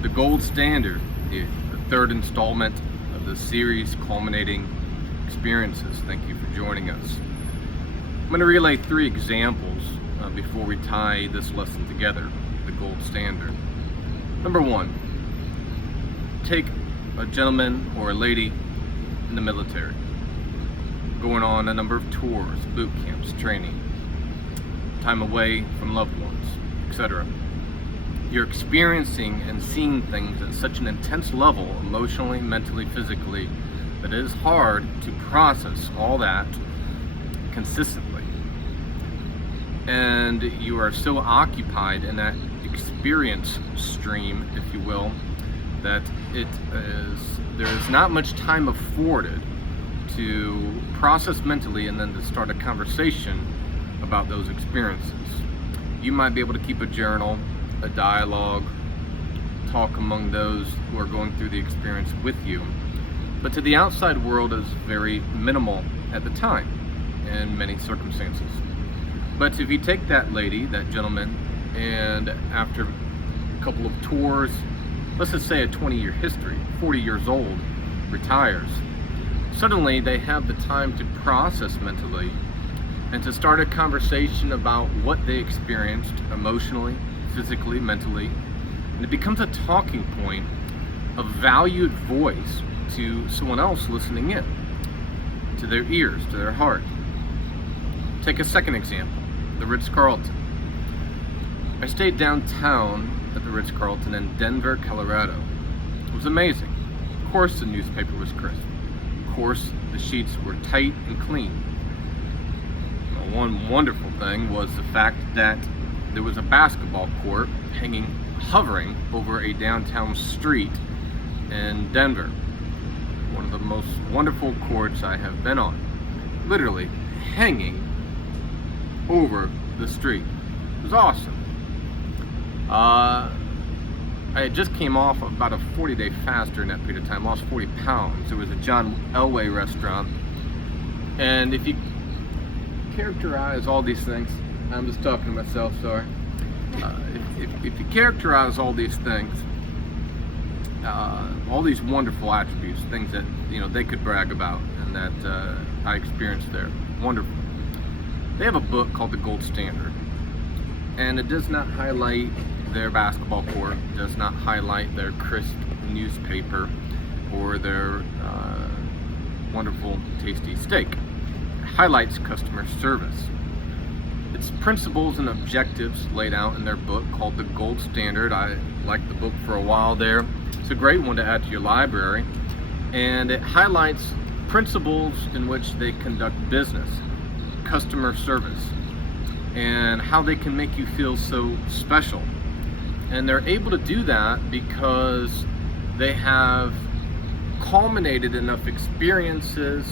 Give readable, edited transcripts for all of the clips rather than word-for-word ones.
the gold standard, the third installment of the series Culminating Experiences. Thank you for joining us. I'm going to relay 3 examples before we tie this lesson together, the gold standard. Number 1, take a gentleman or a lady in the military, going on a number of tours, boot camps, training, time away from loved ones, etc. You're experiencing and seeing things at such an intense level, emotionally, mentally, physically, that it is hard to process all that consistently. And you are so occupied in that experience stream, if you will, that there is not much time afforded to process mentally and then to start a conversation about those experiences. You might be able to keep a journal, a dialogue, talk among those who are going through the experience with you, but to the outside world is very minimal at the time in many circumstances. But if you take that lady, that gentleman, and after a couple of tours, let's just say a 20-year history, 40 years old, retires, suddenly they have the time to process mentally and to start a conversation about what they experienced emotionally, physically, mentally, and it becomes a talking point, a valued voice to someone else listening in, to their ears, to their heart. Take a second example, the Ritz-Carlton. I stayed downtown at the Ritz-Carlton in Denver, Colorado. It was amazing. Of course the newspaper was crisp. Of course the sheets were tight and clean. One wonderful thing was the fact that there was a basketball court hovering over a downtown street in Denver. One of the most wonderful courts I have been on. Literally hanging over the street. It was awesome. I just came off about a 40-day fast during that period of time, lost 40 pounds. There was a John Elway restaurant, and if you characterize all these things, I'm just talking to myself, sorry. If you characterize all these things, all these wonderful attributes, things that they could brag about and that I experienced there, wonderful. They have a book called The Gold Standard, and it does not highlight their basketball court, does not highlight their crisp newspaper or their wonderful, tasty steak. It highlights customer service. Its principles and objectives laid out in their book called The Gold Standard. I liked the book for a while there. It's a great one to add to your library, and it highlights principles in which they conduct business, customer service, and how they can make you feel so special. And they're able to do that because they have culminated enough experiences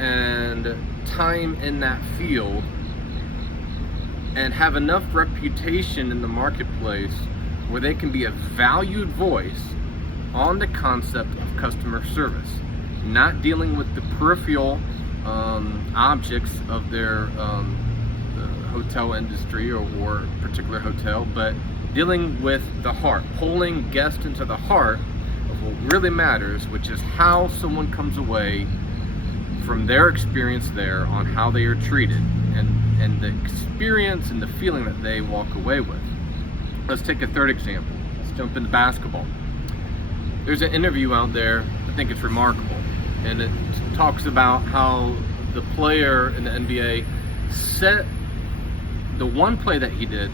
and time in that field and have enough reputation in the marketplace where they can be a valued voice on the concept of customer service, not dealing with the peripheral objects of their hotel industry or particular hotel, but dealing with the heart, pulling guests into the heart of what really matters, which is how someone comes away from their experience there on how they are treated and the experience and the feeling that they walk away with. Let's take a third example. Let's jump into basketball. There's an interview out there, I think it's remarkable, and it talks about how the player in the NBA set the one play that he did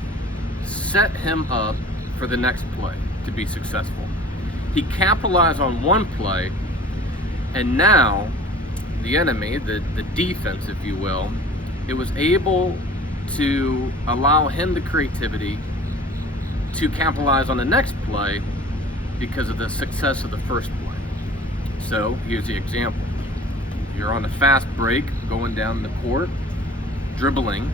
set him up for the next play to be successful. He capitalized on one play, and now the enemy, the defense, if you will, it was able to allow him the creativity to capitalize on the next play because of the success of the first play. So here's the example. You're on a fast break going down the court, dribbling,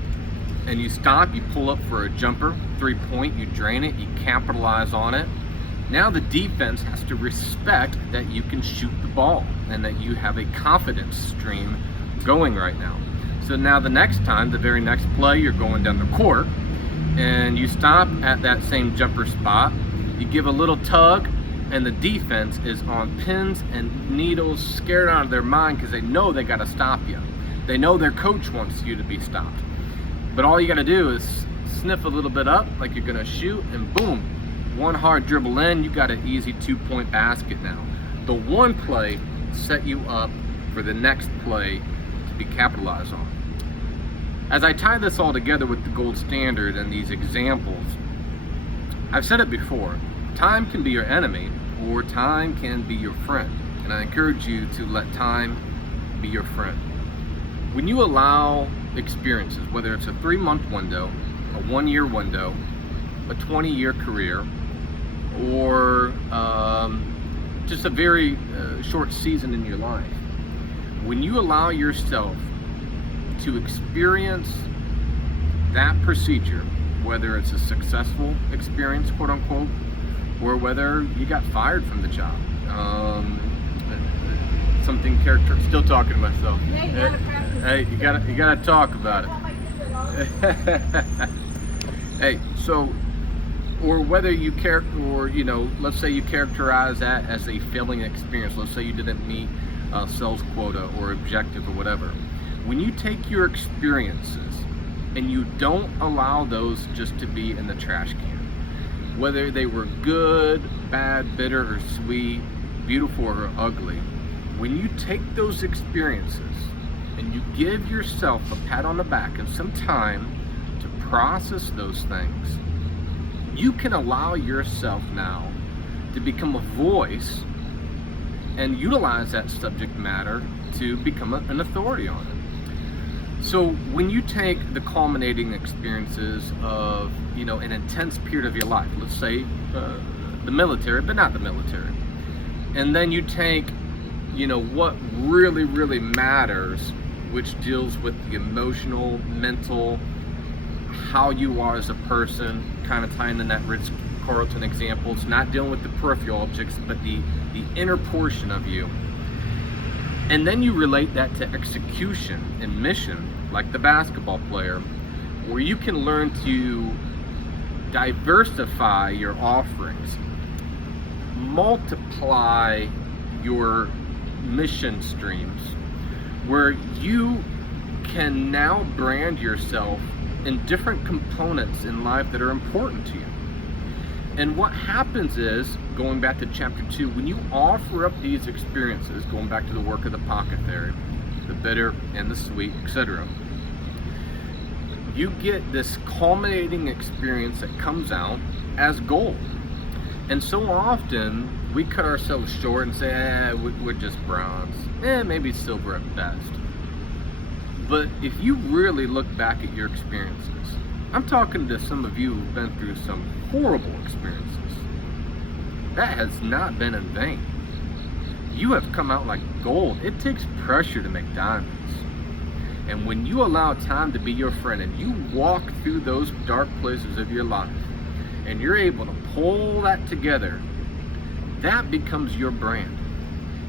and you stop, you pull up for a jumper, 3-point, you drain it, you capitalize on it. Now the defense has to respect that you can shoot the ball and that you have a confidence stream going right now. So now the next time, the very next play, you're going down the court and you stop at that same jumper spot, You give a little tug, and the defense is on pins and needles, scared out of their mind because they know they got to stop you. They know their coach wants you to be stopped. But all you got to do is sniff a little bit up like you're going to shoot, and boom, one hard dribble in, you got an easy 2-point basket now. The one play set you up for the next play to be capitalized on. As I tie this all together with the gold standard and these examples, I've said it before, time can be your enemy or time can be your friend. And I encourage you to let time be your friend. When you allow experiences, whether it's a 3-month window, a 1-year window, a 20-year career, or just a very short season in your life, when you allow yourself to experience that procedure, whether it's a successful experience, quote unquote, or whether you got fired from the job, something character. Still talking to myself. Hey, you gotta talk about it. Hey, so, or whether you let's say you characterize that as a failing experience. Let's say you didn't meet sales quota or objective or whatever. When you take your experiences and you don't allow those just to be in the trash can, whether they were good, bad, bitter, or sweet, beautiful or ugly, when you take those experiences and you give yourself a pat on the back and some time to process those things, you can allow yourself now to become a voice and utilize that subject matter to become an authority on it. So when you take the culminating experiences of, an intense period of your life, let's say the military, but not the military, and then you take, what really, really matters, which deals with the emotional, mental, how you are as a person, kind of tying in that Ritz Carlton examples, not dealing with the peripheral objects, but the inner portion of you. And then you relate that to execution and mission, like the basketball player, where you can learn to diversify your offerings, multiply your mission streams, where you can now brand yourself in different components in life that are important to you. And what happens is, going back to chapter 2, when you offer up these experiences, going back to the work of the pocket theory, the bitter and the sweet, etc., you get this culminating experience that comes out as gold. And so often we cut ourselves short and say, we're just bronze, maybe silver at best. But if you really look back at your experiences, I'm talking to some of you who've been through some horrible experiences, that has not been in vain. You have come out like gold. It takes pressure to make diamonds. And when you allow time to be your friend and you walk through those dark places of your life and you're able to pull that together, that becomes your brand.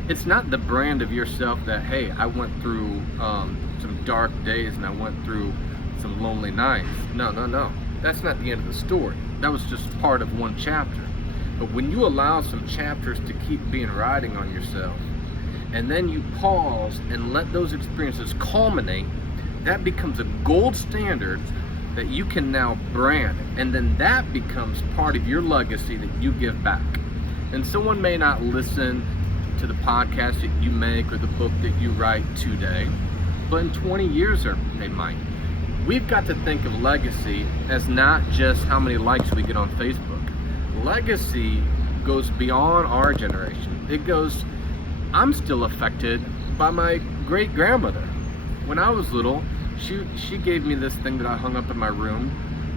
It's not the brand of yourself that, hey, I went through some dark days and I went through some lonely nights. No. That's not the end of the story. That was just part of one chapter. But when you allow some chapters to keep being riding on yourself, and then you pause and let those experiences culminate, that becomes a gold standard that you can now brand. And then that becomes part of your legacy that you give back. And someone may not listen to the podcast that you make or the book that you write today, but in 20 years they might. We've got to think of legacy as not just how many likes we get on Facebook. Legacy goes beyond our generation. It goes, I'm still affected by my great grandmother. When I was little, she gave me this thing that I hung up in my room,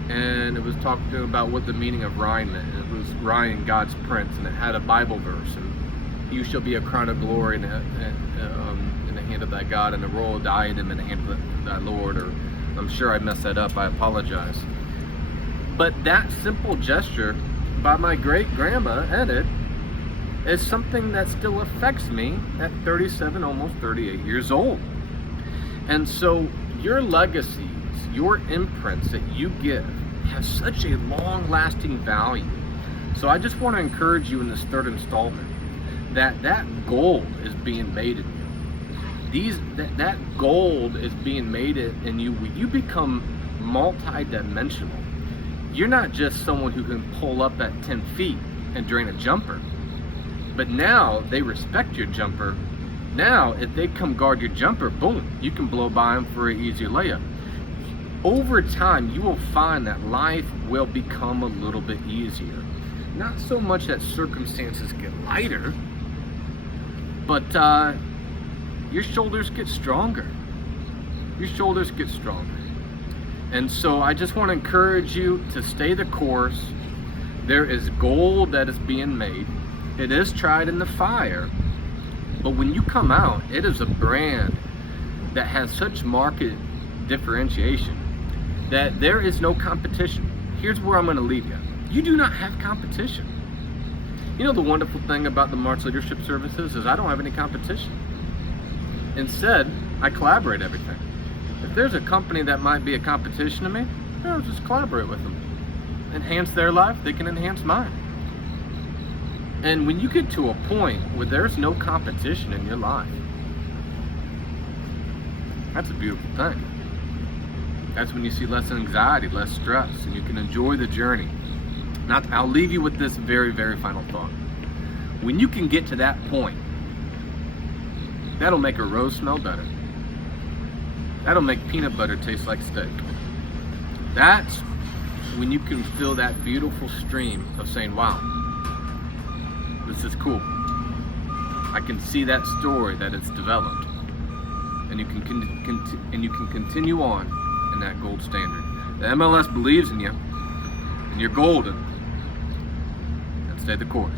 and it was talking about what the meaning of Ryan meant. It was Ryan, God's prince, and it had a Bible verse, and you shall be a crown of glory in the hand of thy God, and a royal diadem in the hand of thy Lord. Or I'm sure I messed that up. I apologize. But that simple gesture by my great grandma, Enid, is something that still affects me at 37, almost 38 years old. And so your legacies, your imprints that you give have such a long-lasting value So I just want to encourage you in this third installment that gold is being made in you. That gold is being made in you. You become multi-dimensional. You're not just someone who can pull up at 10 feet and drain a jumper, but now they respect your jumper. Now, if they come guard your jumper, boom, you can blow by them for an easier layup. Over time, you will find that life will become a little bit easier. Not so much that circumstances get lighter, but your shoulders get stronger. Your shoulders get stronger. And so I just want to encourage you to stay the course. There is gold that is being made. It is tried in the fire. But when you come out, it is a brand that has such market differentiation that there is no competition. Here's where I'm going to leave you. You do not have competition. You know, the wonderful thing about the March Leadership Services is I don't have any competition. Instead, I collaborate everything. If there's a company that might be a competition to me, I'll just collaborate with them. Enhance their life, they can enhance mine. And when you get to a point where there's no competition in your life, that's a beautiful thing. That's when you see less anxiety, less stress, and you can enjoy the journey. Now, I'll leave you with this very, very final thought. When you can get to that point, that'll make a rose smell better. That'll make peanut butter taste like steak. That's when you can feel that beautiful stream of saying, wow, this is cool. I can see that story that it's developed. And you can continue on in that gold standard. The MLS believes in you, and you're golden. And stay the course.